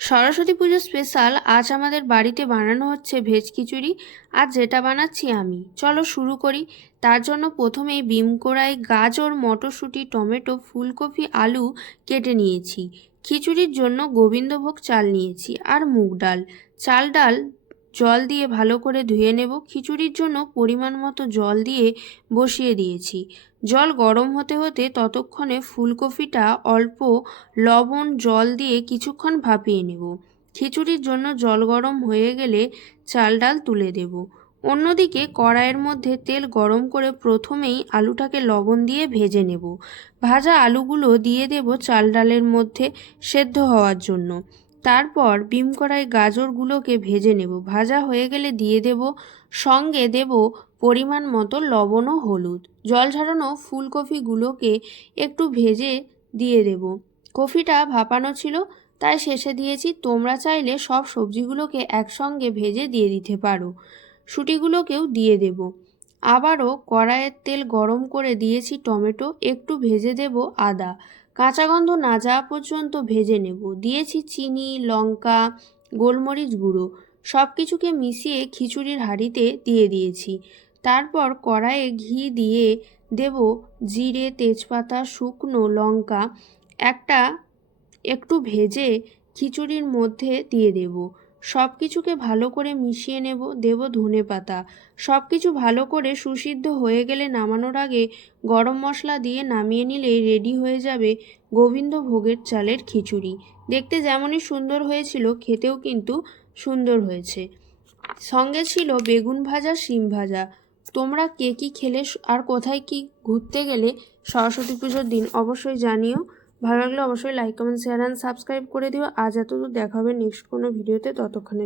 সরস্বতী পুজো special আজ আমাদের বাড়িতে বানানো হচ্ছে ভেজ খিচুড়ি। আর যেটা বানাচ্ছি আমি, চলো শুরু করি। তার জন্য প্রথমেই বিম কড়াই গাজর, মটরশুঁটি, টমেটো, ফুলকপি, আলু কেটে নিয়েছি। খিচুড়ির জন্য গোবিন্দভোগ চাল নিয়েছি আর মুগ ডাল। চাল ডাল জল দিয়ে ভালো করে ধুয়ে নেব। খিচুড়ির জন্য পরিমাণ মতো জল দিয়ে বসিয়ে দিয়েছি। জল গরম হতে হতে ততক্ষণে ফুলকপিটা অল্প লবণ জল দিয়ে কিছুক্ষণ ভাপিয়ে নেব। খিচুড়ির জন্য জল গরম হয়ে গেলে চাল ডাল তুলে দেব। অন্যদিকে কড়াইয়ের মধ্যে তেল গরম করে প্রথমেই আলুটাকে লবণ দিয়ে ভেজে নেব। ভাজা আলুগুলো দিয়ে দেব চাল ডালের মধ্যে সেদ্ধ হওয়ার জন্য। তারপর বিম কড়াই গাজরগুলোকে ভেজে নেব। ভাজা হয়ে গেলে দিয়ে দেব, সঙ্গে দেব পরিমাণ মতো লবণ ও হলুদ। জল ঝরানো ফুলকপিগুলোকে একটু ভেজে দিয়ে দেব। কফিটা ভাপানো ছিল তাই শেষে দিয়েছি। তোমরা চাইলে সব সবজিগুলোকে একসঙ্গে ভেজে দিয়ে দিতে পারো। শুঁটিগুলোকেও দিয়ে দেব। আবারও কড়াইয়ের তেল গরম করে দিয়েছি টমেটো, একটু ভেজে দেব আদা। কাঁচা গন্ধ না যাওয়া পর্যন্ত ভেজে নেব। দিয়েছি চিনি, লঙ্কা, গোলমরিচ গুঁড়ো। সব কিছুকে মিশিয়ে খিচুড়ির হাঁড়িতে দিয়ে দিয়েছি। তারপর কড়াইয়ে ঘি দিয়ে দেব জিরে, তেজপাতা, শুকনো লঙ্কা একটু ভেজে খিচুড়ির মধ্যে দিয়ে দেব। সব কিছুকে ভালো করে মিশিয়ে নেব। দেব ধনেপাতা। সব কিছু ভালো করে সুসিদ্ধ হয়ে গেলে নামানোর আগে গরম মশলা দিয়ে নামিয়ে নিলেই রেডি হয়ে যাবে গোবিন্দভোগের চালের খিচুড়ি। দেখতে যেমনই সুন্দর হয়েছিল, খেতেও কিন্তু সুন্দর হয়েছে। সঙ্গে ছিল বেগুন ভাজা, শিম ভাজা। তোমরা কে কী খেলে আর কোথায় কি ঘুরতে গেলে সরস্বতী পুজোর দিন অবশ্যই জানিও। ভালো লাগলে অবশ্যই like, comment, share and subscribe করে দিও। আজ এতদূর, দেখা হবে নেক্সট কোনো ভিডিওতে। ততক্ষণে